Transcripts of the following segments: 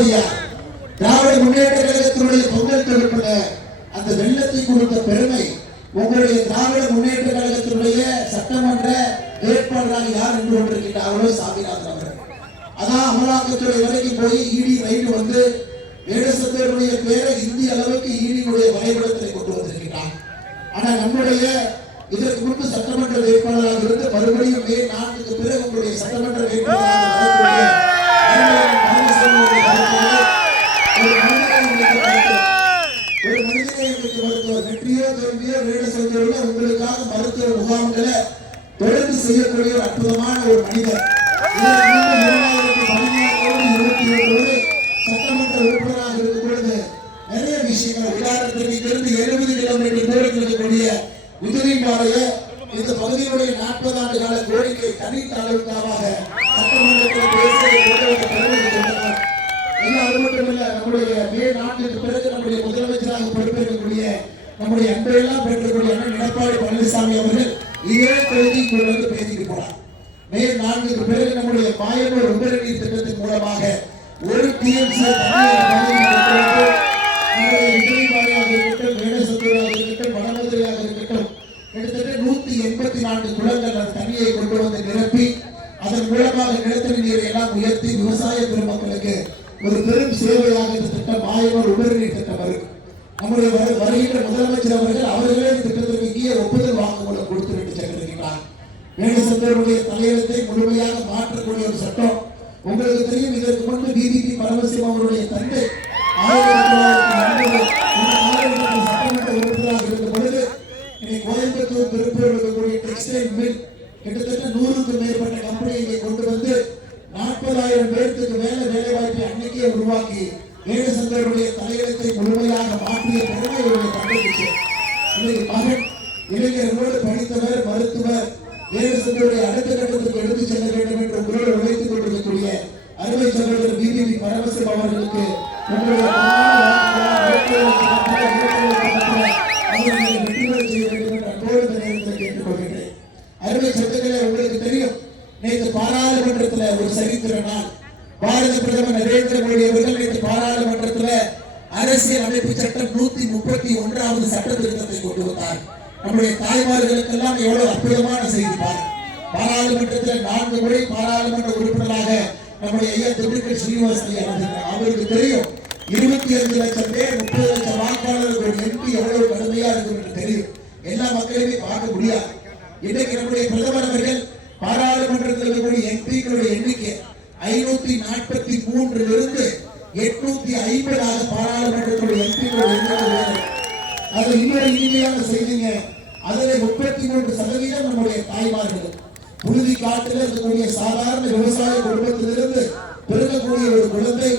தளபதியா திராவிட முன்னேற்ற கழகத்தினுடைய பொங்கல் தொகுப்புல அந்த வெள்ளத்தை கொடுத்த பெருமை உங்களுடைய திராவிட முன்னேற்ற கழகத்தினுடைய சட்டமன்ற வேட்பாளராக யார் என்று கொண்டிருக்கிறார்களோ சாமிநாதன் அவர்கள். அதான் அமலாக்கத்துறை வரைக்கும் போய் இடி ரைடு வந்து வேடசந்தருடைய பேரை இந்திய அளவுக்கு ஈடியுடைய வரைபடத்தில் கொண்டு வந்திருக்கிறார். ஆனா நம்முடைய இதற்கு முன்பு சட்டமன்ற வேட்பாளராக இருந்து மறுபடியும் மே 4க்கு பிறகு உங்களுடைய சட்டமன்ற வேட்பாளராக ஒரு மனிதநேயத்திற்கு மருத்துவர் வெற்றியோ தோல்வியோ வேடசந்தூர்ல உங்களுக்காக மருத்துவ முகாம்களை தொடர்ந்து செய்யக்கூடிய ஒரு அற்புதமான ஒரு மனிதர். 2017 சட்டமன்ற உறுப்பினராக இருக்கும் பொழுது நிறைய விஷயங்கள் உதாரணத்திற்கு இங்கிருந்து 70 கிலோமீட்டர் தூரத்தில் இருக்கக்கூடிய உதிரிபாளைய இந்த பகுதியினுடைய 40 ஆண்டு கால கோரிக்கை தனி தாலுகாவாக சட்டமன்றத்தில் பேசிய அது மட்டுமல்ல, நம்முடைய மே 4க்கு பிறகு நம்முடைய முதலமைச்சராக பொறுப்பேற்கக்கூடிய நம்முடைய அன்பையெல்லாம் பெற்றக்கூடிய எடப்பாடி பழனிசாமி அவர்கள் இதே தொகுதி வந்து பேசிட்டு போனார். மே 4க்கு பிறகு நம்முடைய மாயனூர் உபரிநீர் திட்டத்தின் மூலமாக ஒரு டிஎம்சி இருக்கட்டும், வேடசந்தூராக இருக்கட்டும், வடமதுரையாக இருக்கட்டும், கிட்டத்தட்ட 184 குளங்கள் தண்ணியை கொண்டு வந்து நிரப்பி அதன் மூலமாக நிலத்தடி நீரை எல்லாம் உயர்த்தி விவசாய பெருமக்களுக்கு ஒரு பெரும் சேவையாக இந்த திட்டம் மாயனூர் உபரிநீர் திட்டம் வரும். நம்முடைய வருகின்ற முதலமைச்சர் அவர்களே இந்த திட்டத்திற்கு இங்கே ஒப்புதல் வாக்குமூலம் கொடுத்துவிட்டு சென்றிருக்கிறார். வேடசந்தூருடைய தலையெழுத்தை முழுமையாக மாற்றக்கூடிய ஒரு சட்டம். உங்களுக்கு தெரியும், இதற்கு முன்பு பிபிபி பரமசிவம் அவருடைய தந்தை 1980 சட்டமன்ற உறுப்பினராக இருந்த பொழுது கோயம்புத்தூர் திருப்பூர் இருக்கக்கூடிய டெக்ஸ்டைல் மில் கிட்டத்தட்ட 100க்கும் மேற்பட்ட கம்பெனியை இங்கே கொண்டு வந்து 40,000 பேருக்கு மேல வேலை வாய்ப்பை அன்னைக்கே உருவாக்கி வேடசந்தருடைய தலையெழுத்தை முழுமையாக மாற்றிய பெருமை இவருடைய தந்தைக்கு. இன்னைக்கு மகன் இளைஞர்களோடு படித்தவர், மருத்துவர், வேடசந்தருடைய அடுத்த கட்டத்துக்கு எடுத்து செல்ல வேண்டும் என்று உங்களோடு உழைத்துக் கொண்டிருக்கக்கூடிய அருமை சகோதரர் பிபிபி பரமசிவம் அவர்களுக்கு அருமை சட்டங்களை உங்களுக்கு தெரியும். நேற்று பாராளுமன்றத்தில் ஒரு சரித்திர நாள். பாரத பிரதமர் நரேந்திர மோடி அவர்கள் நேற்று பாராளுமன்றத்தில் அரசியல் அமைப்பு சட்டம் 131வது சட்ட திருத்தத்தை கொண்டு வந்தார். நம்முடைய தாய்மார்களுக்கெல்லாம் எவ்வளவு அற்புதமான செய்தி பாருங்கள். பாராளுமன்றத்தில் 4 முறை பாராளுமன்ற உறுப்பினராக நம்முடைய ஐயா திண்டுக்கல் ஸ்ரீனிவாசன் அவருக்கு தெரியும் 25 லட்சம் பேர் 30 லட்சம் வாக்காளர்கள் ஒரு எம்பி எவ்வளவு கடுமையா இருக்கும் என்று தெரியும். எல்லா மக்களுமே பார்க்க முடியாது. இன்றைக்கு நம்முடைய பிரதமர் அவர்கள் பாராளுமன்றத்தில் இருக்கக்கூடிய எம்பிக்களுடைய எண்ணிக்கை 543 850 பாராளுமன்றத்துடைய எம்பிக்கள் எண்ணிக்கை. அது இன்னொரு இனிமையான செய்திங்க. அதில் 33% நம்முடைய தாய்மார்கள் புழுதி காட்டில் இருக்கக்கூடிய சாதாரண விவசாய குடும்பத்திலிருந்து பிறக்கக்கூடிய ஒரு குழந்தை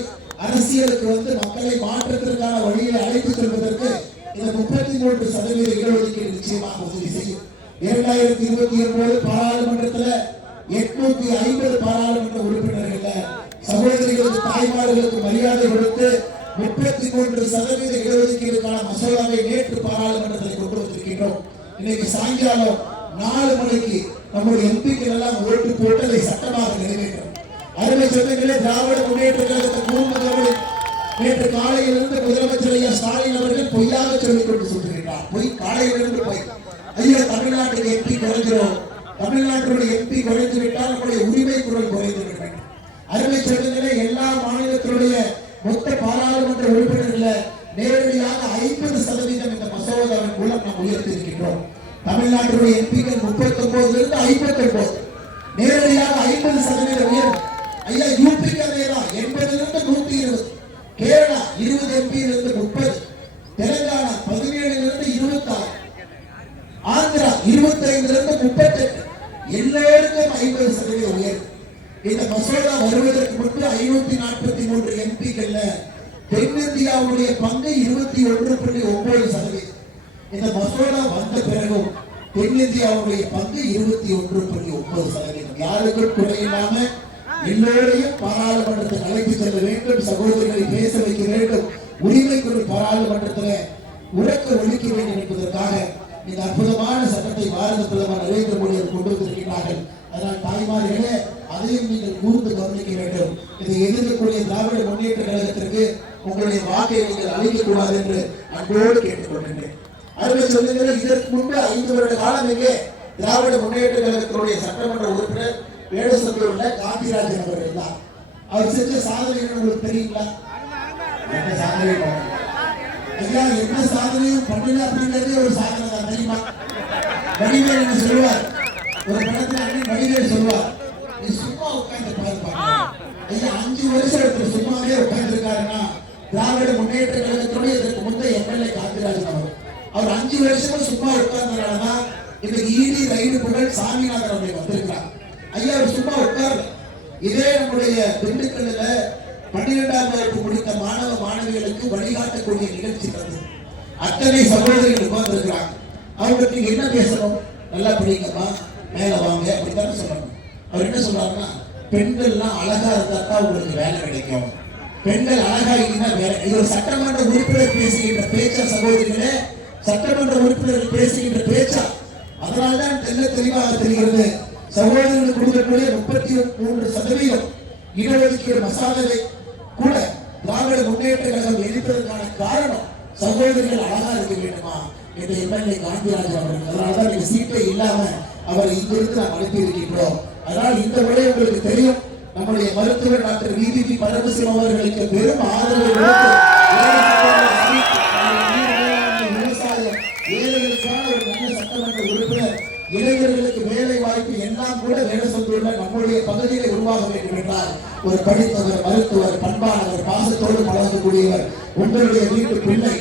அரசியலுக்கு வந்து மக்களை மாற்றத்திற்கான வழியை அழைத்துச் செல்வதற்கு இந்த 33% இடஒதுக்கீடு நிச்சயமாக உதவி செய்யும். 2029 பாராளுமன்றத்தில் 850 பாராளுமன்ற உறுப்பினர்கள் சகோதரிகளுக்கு தாய்மார்களுக்கு மரியாதை கொடுத்து 33% இடஒதுக்கீடுக்கான மசோதாவை நேற்று பாராளுமன்றத்தில் கொண்டு வந்திருக்கின்றோம். இன்னைக்கு சாயங்காலம் 4 மணிக்கு நம்முடைய எம்பிக்கள் எல்லாம் ஓட்டு போட்டு அதை சட்டமாக நிறைவேற்றும். அருமை சொந்தங்களே, திராவிட முன்னேற்ற கழகத்தின் குடும்பத்தோடு நேற்று காலையிலிருந்து முதலமைச்சர் ஐயா ஸ்டாலின் அவர்கள் பொய்யாக சொல்லிக் கொண்டு சொல்கிறார். காலையிலிருந்து போய் ஐயா தமிழ்நாட்டுக்கு எம்பி குறைஞ்சிடும், தமிழ்நாட்டுடைய எம்பி குறைந்து விட்டால் நம்முடைய உரிமை குரல் குறைந்து விடும். அருமை சொந்தங்களே, எல்லா மாநிலத்தினுடைய மொத்த பாராளுமன்ற உறுப்பினர்கள் நேரடியாக 50% இந்த மசோதாவின் மூலம் நாம் உயர்த்தி இருக்கின்றோம். தமிழ்நாட்டுடைய எம்பிக்கள் 39 59 நேரடியாக 50% உயர்வு. ஐயா யூபிக்கு அதேதான் 80 120, கேரளா 20 எம்பியிலிருந்து 30, தெலுங்கானா 17 26, ஆந்திரா 25 38, எல்லோருக்கும் 50% உயர்வு. இந்த மசோதா வருவதற்கு முன்பு 543 எம்பிக்கள் தென்னிந்தியாவுடைய பங்கு 21.9%. இந்த மசோதா வந்த பிறகும் தென்னிந்தியாவுடைய பங்கு 21.9%. யாருக்கும் குறையில்லாம எல்லோரையும் பாராளுமன்றத்தில் அழைத்து செல்ல வேண்டும். சகோதரர்களை பேச வைக்க வேண்டும். உரிமைக்குழு பாராளுமன்றத்தில் உறக்க ஒழிக்க வேண்டும் என்பதற்காக இந்த அற்புதமான சட்டத்தை பாரத பிரதமர் நரேந்திர மோடி கொண்டு வந்திருக்கிறார்கள். அதனால் தாய்மார்களே, அதையும் நீங்கள் கூர்ந்து கவனிக்க வேண்டும். இதை எதிர்க்கக்கூடிய திராவிட முன்னேற்ற கழகத்தின் உங்களுடைய வாக்கை நீங்கள் அளிக்க கூடாது என்று அன்போடு கேட்டுக்கொள்கின்றேன். அருமை சொல்லுங்கள், இதற்கு முன்பு 5 வருட காலம் இங்கே திராவிட முன்னேற்ற கழகத்தினுடைய சட்டமன்ற உறுப்பினர் வேடசந்தூர்ல காந்திராஜன் அவர்கள் தான். அவர் செஞ்ச சாதனை உங்களுக்கு தெரியுங்களா? என்ன சாதனை பண்ண ஐயா, என்ன சாதனையும் பண்ணல அப்படிங்கிறதே ஒரு சாதனை தான், தெரியுமா? வடிவேல் என்ன சொல்லுவார், ஒரு படத்துல அண்ணன் வடிவேல் சொல்லுவார், நீ சும்மா உட்கார்ந்து பாருப்பாங்க ஐயா, 5 வருஷம் ஒருத்தர் சும்மாவே உட்கார்ந்து இருக்காருன்னா திராவிட முன்னேற்ற கழகத்துடைய இதற்கு முந்தைய எம்எல்ஏ காந்திராஜன் அவர் 5 வருஷமும் சும்மா உட்கார்ந்தனாலதான் இன்னைக்கு ஈடி ரைடு புகழ் சாமிநாதன் அவர்கள் வந்திருக்கிறார். ஐயா அவர் சும்மா உட்கார்ல. இதே நம்முடைய திண்டுக்கல்ல 12ஆம் வகுப்பு முடித்த மாணவ மாணவிகளுக்கு வழிகாட்டக்கூடிய நிகழ்ச்சி வந்து அத்தனை சகோதரிகள் உட்கார்ந்துருக்கிறாங்க. அவங்களுக்கு என்ன பேசணும், நல்லா படிங்கம்மா, மேல வாங்க அப்படித்தானே சொல்லணும். அவர் என்ன சொல்றாருன்னா, பெண்கள்லாம் அழகா இருந்தா தான் உங்களுக்கு வேலை கிடைக்கும், பெண்கள் அழகா இல்லைன்னா வேலை. இது ஒரு சட்டமன்ற உறுப்பினர் பேசுகின்ற பேச்சா சகோதரிகளே, சட்டமன்ற உறுப்பினர்கள் பேசுகின்ற பேச்சா. அதனால்தான் தெல்ல தெளிவாக தெரிகிறது, சகோதரர்களுக்கு கொடுக்கக்கூடிய 33% இடஒதுக்கீடு மசோதாவை கூட திராவிட முன்னேற்ற கழகம் எதிர்ப்பதற்கான காரணம் சகோதரிகள் அழகா இருக்க வேண்டுமா என்று எம்எல்ஏ காந்திராஜன் அவர்கள். அதனால்தான் நீங்க சீட்டை இல்லாம அவர் இங்கிருந்து நாம் அனுப்பி இருக்கின்றோம். அதனால் இந்த முறை உங்களுக்கு தெரியும், நம்முடைய மருத்துவர் டாக்டர் விபிபி பரமசிவம் அவர்களுக்கு பெரும் ஆதரவு விவசாயம் ஏழைகளுக்கான ஒரு நல்ல சட்டமன்ற உறுப்பினர், இளைஞர்களுக்கு வேலை வாய்ப்பு எல்லாம் கூட வேடசந்தூர்ல நம்முடைய பகுதியில உருவாக வேண்டும் என்றால் ஒரு படித்தவர், மருத்துவர், பண்பானவர், பாசத்தோடு பழகக்கூடியவர், உங்களுடைய வீட்டு பிள்ளை,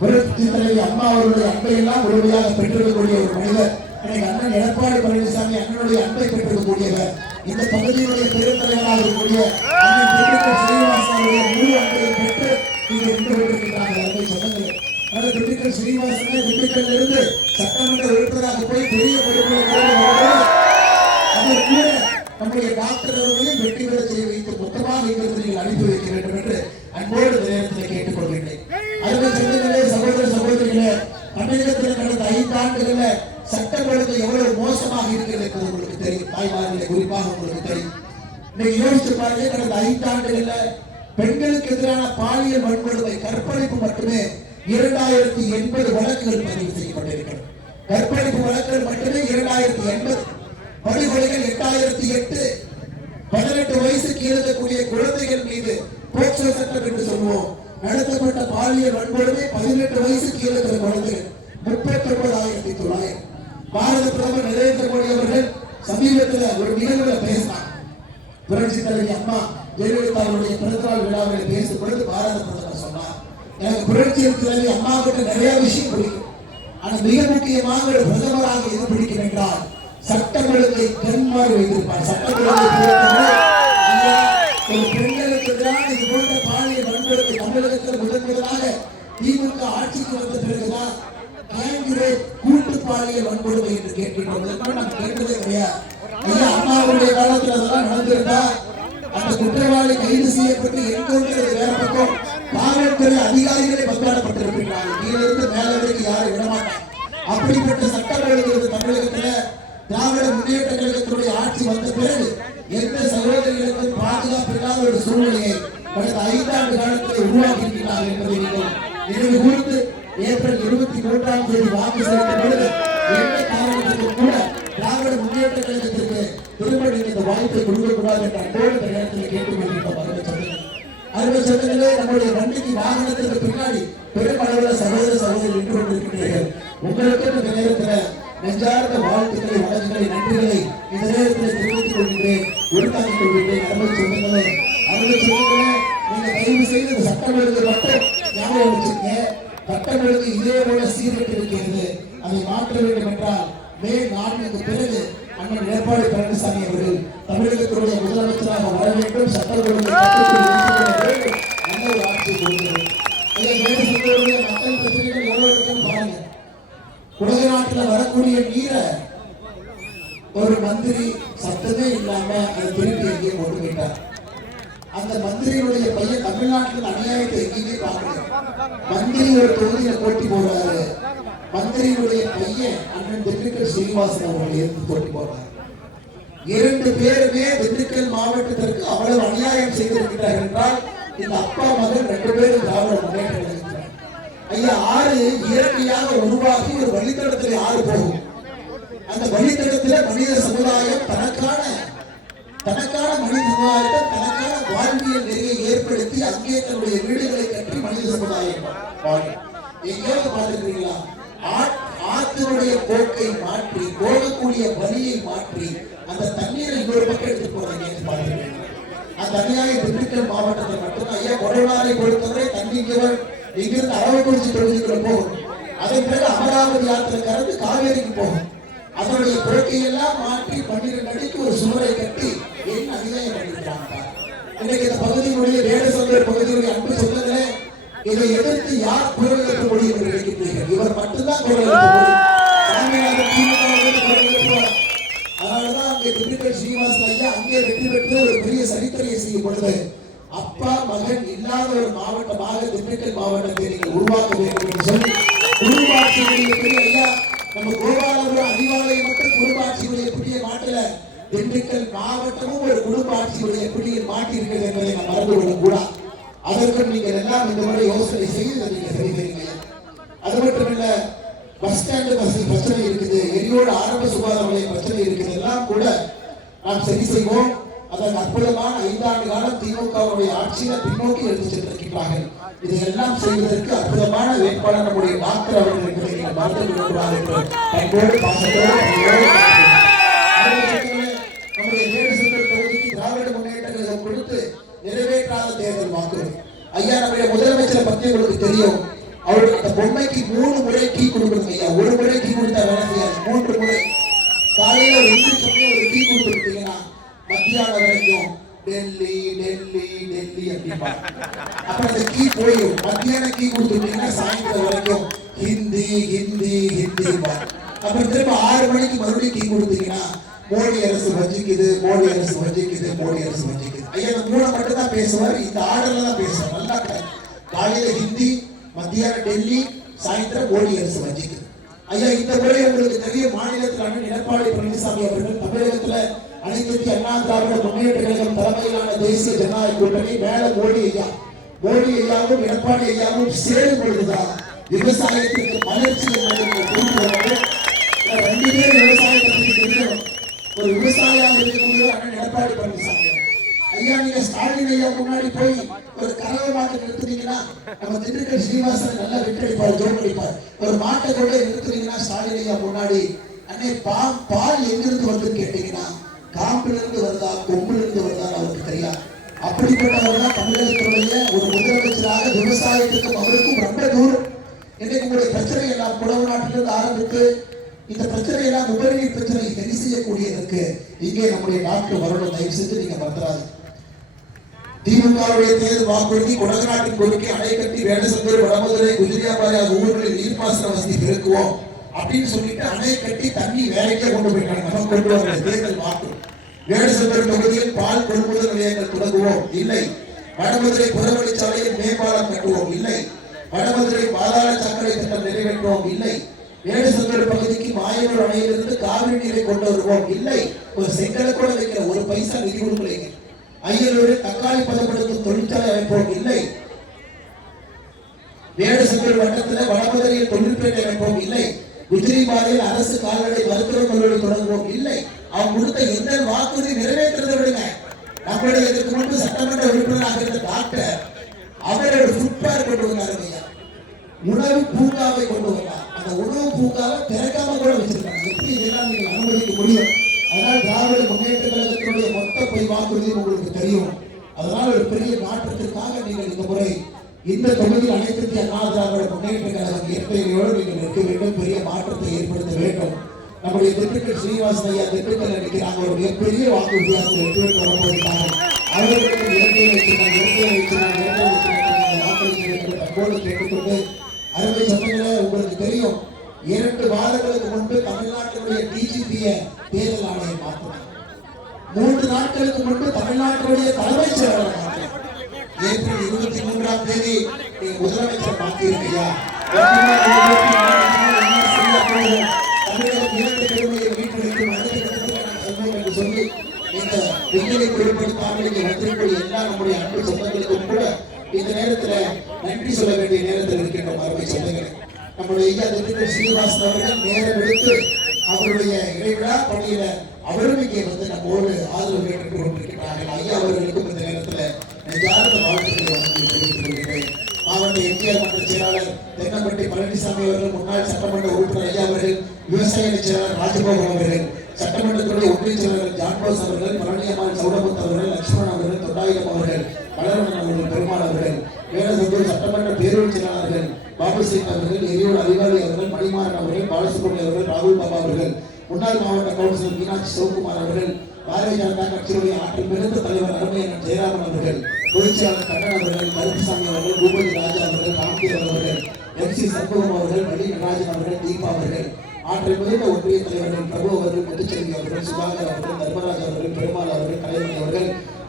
புரட்சி தலைவி அம்மா அவருடைய அன்பை எல்லாம் உறுதியாக பெற்றிருக்கக்கூடிய ஒரு மனிதர், அண்ணன் எடப்பாடி பழனிசாமி அண்ணனுடைய அன்பை பெற்றிருக்கக்கூடியவர், இந்த பகுதியினுடைய பெருந்தலைவராக இருக்கக்கூடிய அண்ணன் திண்டுக்கல் ஸ்ரீனிவாசனுடைய முழு அன்பையை பெற்று இங்கே நின்று கொண்டிருக்கிறார்கள். அதை சொன்னங்களே, ஆனால் திண்டுக்கல் ஸ்ரீனிவாசனே திண்டுக்கல்ல இருந்து சட்டமன்ற உறுப்பினராக போய் பெரிய நம்முடைய டாக்டர் அவர்களையும் வெற்றி பெற செய்ய வைத்து மொத்தமாக இங்கிருந்து நீங்கள் அனுப்பி வைக்க வேண்டும் என்று அன்போடு இந்த நேரத்தில் கேட்டுக்கொள்கின்றேன். அருமை சொந்தங்களே, சகோதர சகோதரிகளே, தமிழகத்தில் கடந்த 5 ஆண்டுகள சட்டம் ஒழுங்கு எவ்வளவு மோசமாக இருக்கிறது என்பது உங்களுக்கு தெரியும். தாய்மார்களை குறிப்பாக உங்களுக்கு தெரியும். இன்னைக்கு யோசிச்சு பாருங்க, கடந்த 5 ஆண்டுகள்ல பெண்களுக்கு எதிரான பாலியல் வன்கொடுமை, கற்பழிப்பு மட்டுமே 2080 வழக்குகள் பதிவு செய்யப்பட்டிருக்கிறது. கற்பழிப்பு வழக்குகள் மட்டுமே 2080, படுகொலைகள் 8008, 18 வயசுக்கு இருக்கக்கூடிய குழந்தைகள் மீது போக்சோ சட்டம் என்று சொல்லுவோம் நடத்தப்பட்ட பாலியல் வன்கொடுமை 18 வயசுக்கு இருக்கிற குழந்தைகள் 39,900. பாரத பிரதமர் நரேந்திர மோடி அவர்கள் சமீபத்தில் ஒரு நிகழ்வுல பேசினார். புரட்சி தலைவி அம்மா ஜெயலலிதா அவருடைய பிறந்தநாள் விழாவில் பேசும் பொழுது பாரத பிரதமர் சொன்னார், எனக்கு புரட்சி தலைவி அம்மா கிட்ட நிறைய விஷயம் பிடிக்கும், ஆனா மிக முக்கியமாக ஒரு பிரதமராக எது பிடிக்கும் என்றால் சட்டம் ஒழுங்கை கண்மாறி வைத்திருப்பார். சட்டம் ஒழுங்கை ஒரு பெண்களுக்கு எதிரான இது போன்ற பாலியல் வன்கொடுமை தமிழகத்தில் முதன்முதலாக திமுக ஆட்சிக்கு வந்த பிறகுதான் கூட்டு பாலியல் வன்கொடுமை என்று கேட்கின்றோம். நாம் கேட்டதே கிடையாது. ஐயா அம்மாவுடைய காலத்தில் அதெல்லாம் நடந்திருந்தா அந்த குற்றவாளி கைது செய்யப்பட்டு என்கவுண்டர் வேற பக்கம் காவல்துறை அதிகாரிகளை பந்தாடப்பட்டிருக்கிறார்கள். கீழிருந்து மேல வரைக்கும் யாரும் விடமாட்டாங்க. அப்படிப்பட்ட சட்டம் ஒழுங்கு தமிழகத்துல திராவிட முன்னேற்ற கழகத்தினுடைய ஆட்சி வந்த பிறகு எந்த சகோதரிகளுக்கும் பாதுகாப்பு இல்லாத ஒரு சூழ்நிலையை கடந்த 5 ஆண்டு காலத்தில் உருவாக்கி இருக்கிறார்கள் என்பதை நீங்கள் நினைவு கூர்ந்து ஏப்ரல் 23ஆம் தேதி வாக்கு செலுத்தும் பொழுது எந்த காரணத்திற்கு கூட திராவிட முன்னேற்ற கழகத்திற்கு திரும்ப நீங்கள் இந்த வாய்ப்பை கொடுக்கக்கூடாது என்ற அன்போடு இந்த நேரத்தில் கேட்டுக்கொண்டிருக்கிறோம். அருமை சொந்தங்களே, நம்முடைய வண்டிக்கு வாகனத்திற்கு பின்னாடி பெரும் அளவில் சகோதர சகோதரி நின்று கொண்டிருக்கிறீர்கள். உங்களுக்கு இந்த நேரத்தில் நெஞ்சார்ந்த வாழ்த்துக்களை, வழக்குகளை, நன்றிகளை இந்த நேரத்தில் தெரிவித்துக் கொள்கின்றேன், உருவாக்கிக் கொள்கின்றேன். அருமை சொந்தங்களே, நீங்க தயவு செய்து சட்டம் ஒழுங்கு மட்டும் ஞாபகம் வச்சுங்க. சட்டம் ஒழுங்கு இதே போல சீர்கட்டு இருக்கிறது, அதை மாற்ற வேண்டும் என்றால் மே 4க்கு பிறகு அண்ணன் எடப்பாடி பழனிசாமி அவர்கள் தமிழகத்தினுடைய முதலமைச்சராக வர வேண்டும். சட்டம் ஒழுங்கு நல்ல ஒரு ஆட்சி கொடுக்கிறது. மக்கள் பிரச்சனைகள் எவ்வளவு இருக்குன்னு பாருங்க. உலக நாட்டில் வரக்கூடிய நீரை ஒரு மந்திரி சத்தமே இல்லாம அதை திருப்பி எங்கேயே கொண்டு போயிட்டார். அந்த மந்திரியுடைய பையன் தமிழ்நாட்டில் அநியாயத்தை எங்கேயுமே பார்க்கல. மந்திரி ஒரு தொகுதியில போட்டி போடுறாரு, மந்திரியுடைய பையன் அண்ணன் திண்டுக்கல் ஸ்ரீனிவாசன் அவர்கள் இருந்து போட்டி போடுறாரு. 2 பேருமே திண்டுக்கல் மாவட்டத்திற்கு அவ்வளவு அநியாயம் செய்திருக்கிறார்கள் என்றால் இந்த அப்பா மகன் 2 பேரும் திராவிட முன்னேற்ற கழகத்தினர். ஐயா, ஆறு இயற்கையாக உருவாகி ஒரு வழித்தடத்தில் ஆறு போகும். அந்த வழித்தடத்துல மனித சமுதாயம் தனக்கான மனித சமுதாயத்தை தனக்கான வாழ்வியல் நெறியை ஏற்படுத்தி அங்கே தன்னுடைய வீடுகளை கட்டி மனித சமுதாயம் வாழும். எங்கேயாவது பார்த்துருக்கீங்களா? ஆற்றினுடைய போக்கை மாற்றி போகக்கூடிய வழியை மாற்றி அந்த தண்ணீரை இன்னொரு பக்கம் எடுத்து போறாங்க. பார்த்துருக்கீங்க? அந்த தனியாக திண்டுக்கல் மாவட்டத்தில் மட்டும்தான். ஐயா, கொடைவாரை பொறுத்தவரை தண்ணிக்கவர் இங்கிருந்து அரவக்குறிச்சி தொகுதிக்குள்ள போகும். அதன் பிறகு அமராவதி ஆற்றில் கலந்து காவேரிக்கு போகும். அதனுடைய போக்கையெல்லாம் மாற்றி 12 அடிக்கு ஒரு சுவரை கட்டி என்ன அநியாயம் பண்ணிருக்காங்க. இன்னைக்கு இந்த பகுதியினுடைய வேடசந்தர் பகுதியுடைய அன்பு சொந்தங்களே, இதை எதிர்த்து யார் குரல் எழுப்ப முடியும் என்று நினைக்கின்றீர்கள்? இவர் மட்டும்தான் குரல் எழுப்ப முடியும். சாமிநாதன் திமுக குரல் எழுப்புவார். அதனாலதான் அங்கே திண்டுக்கல் ஸ்ரீனிவாசன் ஐயா அங்கே வெற்றி பெற்று ஒரு பெரிய சரித்திரையை செய்யப்படுது. அப்பா மகன் இல்லாத ஒரு மாவட்டமாக திண்டுக்கல் மாவட்டத்தை நீங்கள் உருவாக்க வேண்டும் என்று சொல்லி குடும்பாட்சியுடைய ஐயா நம்ம கோபாலபுரம் அதிகாலையை மட்டும் குடும்பாட்சியுடைய புதிய மாட்டில திண்டுக்கல் மாவட்டமும் ஒரு குடும்பாட்சியுடைய புதிய மாட்டி இருக்கிறது என்பதை நாம் மறந்து கொள்ளக் கூடாது. அதற்கு நீங்கள் எல்லாம் இந்த முறை யோசனை செய்து நீங்க சரி செய்யுங்க. அது மட்டும் இல்ல, பஸ் ஸ்டாண்டு பிரச்சனை இருக்குது, எரியோட ஆரம்ப சுகாதார நிலைய பிரச்சனை இருக்குது, எல்லாம் கூட நாம் சரி செய்வோம். அதன் அற்புதமான 5 ஆண்டு காலம் திமுகவுடைய ஆட்சியில பின்னோக்கி எடுத்து சென்றிருக்கிறார்கள். இதையெல்லாம் செய்வதற்கு அற்புதமான வேட்பாளர் நம்முடைய டாக்டர் அவர்கள் என்பதை நீங்கள் மறந்து கொள்கிறார் என்று அன்போடு பாசத்தோடு நம்முடைய வேடசந்தர் தொகுதிக்கு திராவிட முன்னேற்ற கழகம் கொடுத்து நிறைவேற்றாத தேர்தல் வாக்குறுதி. ஐயா, நம்முடைய முதலமைச்சரை பற்றி உங்களுக்கு தெரியும். அவருக்கு அந்த பொம்மைக்கு 3 முறை கீ கொடுக்கணும். ஐயா, ஒரு முறை கீ கொடுத்தா வேலை செய்யாது, 3 முறை. காலையில ஒரு 2 சமயம் ஒரு கீ கொடுத்துருக்கீங்கன்னா மத்தியானம் வரைக்கும் டெல்லி டெல்லி டெல்லி அப்படிப்பா. அப்புறம் அந்த கீ போயிடும். மத்தியானம் கீ கொடுத்துட்டீங்கன்னா சாயந்தரம் வரைக்கும் ஹிந்தி ஹிந்தி ஹிந்தி. அப்புறம் திரும்ப 6 மணிக்கு மறுபடியும் கீ கொடுத்தீங்கன்னா மோடி அரசு வஞ்சிக்குது, மோடி அரசு வஞ்சிக்குது, மோடி அரசு வஞ்சிக்குது. ஐயா, இந்த 3 மட்டும் தான் பேசுவார். இந்த ஆர்டர்ல தான் பேசுவார். நல்லா காலையில ஹிந்தி, மத்தியானம் டெல்லி, சாயந்தரம் மோடி அரசு வஞ்சிக்குது. ஐயா, இந்த முறை உங்களுக்கு தெரிய மாநிலத்தில் அண்ணன் எடப்பாடி பழனிசாமி அவர்கள் தமிழகத்துல அனைத்து இந்திய அண்ணா திராவிட முன்னேற்ற கழகம் தலைமையிலான தேசிய ஜனநாயக கூட்டணி மேல மோடி ஐயாவும் எடப்பாடி ஐயாவும் சேரும் பொழுதுதான் விவசாயத்திற்கு வளர்ச்சி என்பதை 2 பேரும் விவசாயத்தை பற்றி தெரியும். ஒரு விவசாயியாக இருக்கக்கூடிய அண்ணன் எடப்பாடி பழனிசாமி ஐயா, நீங்க ஸ்டாலின் ஐயா முன்னாடி போய் ஒரு கறவை மாட்டை நிறுத்துனீங்கன்னா நம்ம திண்டுக்கல் ஸ்ரீனிவாசன் நல்லா வெற்றடிப்பார், ஜோன் அடிப்பார். ஒரு மாட்டை கூட நிறுத்துனீங்கன்னா ஸ்டாலின் ஐயா முன்னாடி அன்னை பால் எங்கிருந்து வருதுன்னு கேட்டீங்கன்னா காம்பில இருந்து வருதா கொம்புல இருந்து வருதா அவருக்கு தெரியாது. அப்படிப்பட்டவர் தான் தமிழகத்துடைய ஒரு முதலமைச்சராக விவசாயத்துக்கும் அவருக்கும் ரொம்ப தூரம். இன்னைக்கு உங்களுடைய பிரச்சனை எல்லாம் புலவு நாட்டிலிருந்து ஆரம்பித்து இந்த பிரச்சனை எல்லாம் உபரிநீர் பிரச்சனை சரி செய்யக்கூடியதற்கு இங்கே நம்முடைய டாக்டர் வரணும். தயவு செஞ்சு நீங்க மறந்துடாது. திமுகவுடைய தேர்தல் வாக்குறுதி கொடகநாட்டின் கோரிக்கை அணை கட்டி வேடசந்தூர், வடமதுரை, குஜிலியாபாரி ஆகிய ஊர்களில் நீர்ப்பாசன வசதி பெருக்குவோம் அப்படின்னு சொல்லிட்டு அணை கட்டி தண்ணி வேலைக்கே கொண்டு போயிட்டாங்க. நமக்கு கொண்டு வர தேர்தல் வாக்கு. வேடசந்தூர் தொகுதியில் பால் கொள்முதல் நிலையங்கள் தொடங்குவோம், இல்லை. வடமதுரை புறவழிச்சாலையில் மேம்பாலம் கட்டுவோம், இல்லை. வடமதுரை பாதாள சாக்கடை திட்டம் நிறைவேற்றுவோம், இல்லை. வேடசந்தூர் பகுதிக்கு மாயனூர் அணையிலிருந்து காவிரி நீரை கொண்டு வருவோம், இல்லை. ஒரு செங்கலை கூட வைக்கிற ஒரு பைசா நிதி கொடுக்கலைங்க. அய்யலூரில் தக்காளி பதப்படுத்தும் தொழிற்சாலை அமைப்போம், இல்லை. வேடசந்தூர் வட்டத்தில் வடமதுரையில் தொழிற்பேட்டை அமைப்போம், இல்லை. குஜிலிபாரியில் அரசு கால்நடை மருத்துவக் கல்லூரி தொடங்குவோம், இல்லை. அவங்க கொடுத்த எந்த வாக்குறுதி நிறைவேற்றதை விடுங்க. நம்மளுடைய இதற்கு முன்பு சட்டமன்ற உறுப்பினராக இருந்த டாக்டர் அவரோட ஃபுட்பார் கொண்டு வந்தாருங்க. உணவு பூங்காவை கொண்டு வந்தார். அந்த உணவு பூங்காவை திறக்காம கூட வச்சிருக்காங்க. எப்படி இதெல்லாம் நீங்கள் அனுமதிக்க முடியும்? அதனால் திராவிட முன்னேற்ற கழகத்தினுடைய மொத்த பொய் வாக்குறுதி உங்களுக்கு தெரியும். அதனால் ஒரு பெரிய மாற்றத்திற்காக நீங்கள் இந்த முறை இந்த தொகுதியில் அனைத்து இந்திய அண்ணா திராவிட முன்னேற்ற கழகம் ஏற்பையோடு நீங்கள் நிற்க வேண்டும். பெரிய மாற்றத்தை ஏற்படுத்த வேண்டும். நம்முடைய திண்டுக்கல் ஸ்ரீனிவாசன் ஐயா திண்டுக்கல் நினைக்கிறாங்க. ஒரு மிகப்பெரிய வாக்குறுதியாக வெற்றி பெற்று வருவதற்காக அவர்களுக்கு இலங்கை வைக்கிறாங்க வாக்களிக்க வேண்டும் தற்போது கேட்டுக்கொண்டு அறுவை சட்டங்களே உங்களுக்கு தெரியும். 2 வாரங்களுக்கு முன்பு தமிழ்நாட்டினுடைய டிஜிபியை தேர்தல் ஆணையம் மாற்றினார். 3 நாட்களுக்கு முன்பு தமிழ்நாட்டினுடைய தலைமைச் செயலாளர் மாற்றினார். ஏப்ரல் 23ஆம் தேதி முதலமைச்சர் மாற்றியிருக்கையா தமிழகம் 2 பெருமையை மீட்டெடுக்கும் அடுத்த கட்டத்தில் நான் சொல்வோம் என்று சொல்லி இந்த விண்வெளி குறிப்பிட்டாமல் இங்கே வந்திருக்கூடிய எல்லா நம்முடைய அன்பு சொந்தங்களுக்கும் கூட இந்த நேரத்துல நன்றி சொல்ல வேண்டிய நேரத்தில் இருக்கின்ற அருமை சொந்தங்களே, நம்முடைய ஐயா திண்டுக்கல் சீனிவாசன் அவர்கள் நேரம் எடுத்து அவருடைய இடைவிழா பணியில அவரும் இங்கே வந்து நம்மோடு ஆதரவு கேட்டுக் கொண்டிருக்கிறார்கள். ஐயா அவர்களுக்கும் இந்த நேரத்துல நெஞ்சார்ந்த வாழ்த்துக்களை வழங்கி தெரிவித்துக் கொள்கிறேன். மாவட்ட எம்ஜிஆர் மன்ற செயலாளர் தென்னம்பட்டி பழனிசாமி அவர்கள், முன்னாள் சட்டமன்ற உறுப்பினர் ஐயா அவர்கள், விவசாய செயலாளர் ராஜகோபால் அவர்கள், சட்டமன்றத்துடைய ஒன்றிய செயலாளர் ஜான்போஸ் அவர்கள், பழனியம்மாள் சௌடமுத்து அவர்கள், லட்சுமணன் அவர்கள், தொண்டாயிரம் அவர்கள், வளர்மன் அவர்கள், பெருமாள் அவர்கள், வேலசந்தூர் சட்டமன்ற பேரூர் செயலாளர்கள் பாபு சிங் அவர்கள், எரியூர் அதிகாரி அவர்கள், மணிமாறன் அவர்கள், பாலசுப்ரமணியம் அவர்கள், ராகுல் பாபா அவர்கள், முன்னாள் மாவட்ட கவுன்சிலர் மீனாட்சி சிவகுமார் அவர்கள், பாரதிய ஜனதா கட்சியுடைய ஆற்றல் மிகுந்த தலைவர் அருமையன் ஜெயராமன் அவர்கள், பொதுச்செயலாளர் கண்ணன் அவர்கள், கருப்புசாமி அவர்கள், பூபதி ராஜா அவர்கள், ராம்தேவ் அவர்கள், MC சண்முகம் அவர்கள், வள்ளி நடராஜன் அவர்கள், தீபா அவர்கள், ஆற்றல் மிகுந்த ஒன்றிய தலைவர்கள் பிரபு அவர்கள், முத்துச்செல்வி அவர்கள், சுபாகர் அவர்கள், தர்மராஜ் அவர்கள், பெருமாள் அவர்கள், கலைமணி அவர்கள்,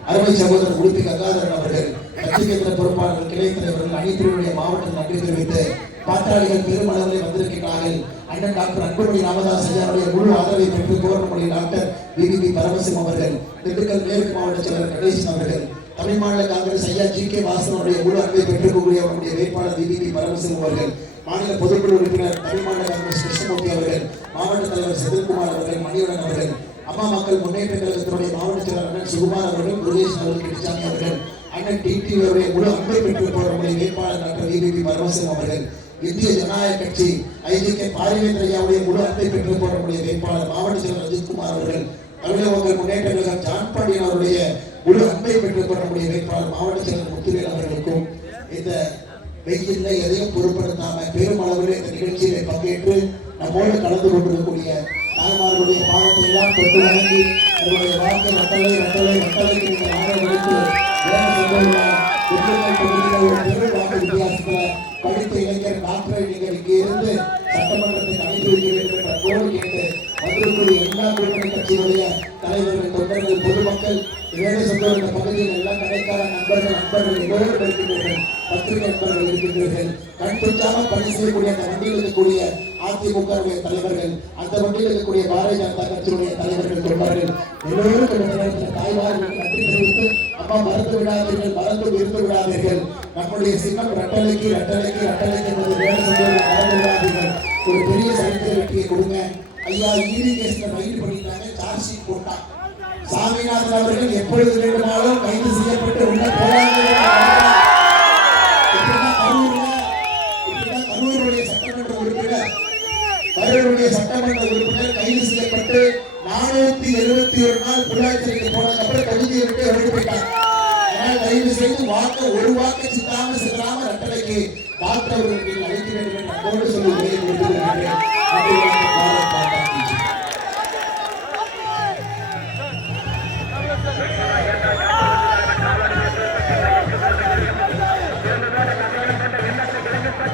அருமை சகோதரர் உடுப்பி கங்காதரன் அவர்கள், கட்சிக்கேந்திர பொறுப்பாளர்கள், கிளை தலைவர்கள் அனைத்தினுடைய மாவட்ட நன்றி தெரிவித்து பாட்டாளிகள் பெருமளவில் வந்திருக்கிறார்கள். அண்ணன் டாக்டர் அன்புமணி ராமதாஸ் ஐயாவுடைய முழு ஆதரவை பெற்று கோரமொழி டாக்டர் பிபிபி பரமசிவம் அவர்கள், திண்டுக்கல் மேற்கு மாவட்ட செயலர் கணேசன் அவர்கள், தமிழ் மாநில காங்கிரஸ் ஐயா GK வாசனுடைய முழு அன்பை பெற்றுக்கூடிய அவருடைய வேட்பாளர் பிபிபி பரமசிவம் அவர்கள், மாநில பொதுக்குழு உறுப்பினர் தமிழ் மாநில காங்கிரஸ் கிருஷ்ணமூர்த்தி அவர்கள், மாவட்ட தலைவர் செந்தில்குமார் அவர்கள், மணியுடன் அவர்கள், அம்மா மக்கள் முன்னேற்ற கழகத்தினுடைய மாவட்ட செயலர் அண்ணன் சுகுமார் அவர்கள், முருகேஷ் அவர்கள், கிருஷ்ணசாமி அவர்கள், அண்ணன் டிடிவியுடைய முழு அன்பை பெற்று போறவருடைய வேட்பாளர் டாக்டர் பிபிபி பரமசிவம் அவர்கள், இந்திய ஜனநாயக கட்சி IJK பாரிவேந்தர் ஐயாவுடைய முழு அன்பை பெற்று போறவருடைய வேட்பாளர் மாவட்ட செயலர் அஜித்குமார் அவர்கள், தமிழக மக்கள் முன்னேற்ற கழகம் ஜான் பாண்டியன் அவருடைய முழு அன்பை பெற்று போறவருடைய வேட்பாளர் மாவட்ட செயலர் முத்துவேல் அவர்களுக்கும் இந்த வெயில்ல எதையும் பொருட்படுத்தாம பெருமளவில் இந்த நிகழ்ச்சியில பங்கேற்று நம்மோடு கலந்து கொண்டிருக்கக்கூடிய தாய்மார்களுடைய பாதத்தை எல்லாம் தொட்டு வழங்கி உங்களுடைய வாழ்க்கை வட்டலைக்கு நீங்கள் ஆதரவளித்து பகுதியில் ஒரு பெரும் வாக்கு வித்தியாசத்தில் படித்த இளைஞர் டாக்டரை நீங்கள் இங்கே இருந்து சட்டமன்றத்துக்கு அனுப்பி வைக்க வேண்டும் என்ற கோரிக்கை கேட்டு வந்திருக்கக்கூடிய எல்லா கூட்டணி கட்சியுடைய தலைவர்கள், தொண்டர்கள், பொதுமக்கள், வேலை சொந்த இந்த பகுதியில் எல்லாம் கடைக்கார நண்பர்கள் எல்லோரும் இருக்கின்றீர்கள், பத்திரிகை நண்பர்கள் இருக்கின்றீர்கள், கண் துஞ்சாமல் பணி செய்யக்கூடிய அந்த வண்டியில் இருக்கக்கூடிய அதிமுக தலைவர்கள், அந்த வண்டியில் இருக்கக்கூடிய பாரதிய ஜனதா கட்சியுடைய தலைவர்கள், தொண்டர்கள் எல்லோரும் தாய்மார்களுக்கு நன்றி தெரிவித்து அம்மா மறந்து விடாதீர்கள், மறந்து இருந்து விடாதீர்கள். நம்முடைய சின்னம் ரட்டலைக்கு என்பது வேலை சொல்வது மறந்து விடாதீர்கள். ஒரு பெரிய சரித்திர வெற்றியை கொடுங்க. ஐயா ஈடி கேஸ்ல ரைடு பண்ணிட்டாங்க, சார்ஜ் ஷீட் போட்டாங்க. சாமிநாதன் அவர்கள் எப்பொழுது வேண்டுமானாலும் கைது செய்யப்பட்டு உள்ள கரூருடைய சட்டமன்ற உறுப்பினர் கைது செய்யப்பட்டு 471 நாள் புள்ளாட்சிக்கு போனதுக்கப்புறம் தொகுதியை விட்டு வெளியே போயிட்டாங்க. அதனால் தயவு செய்து வாக்கு ஒரு வாக்கு சித்தாம ரட்டளைக்கு டாக்டர் அவர்கள் அழைக்க வேண்டும் என்று சொல்லுகிறேன்.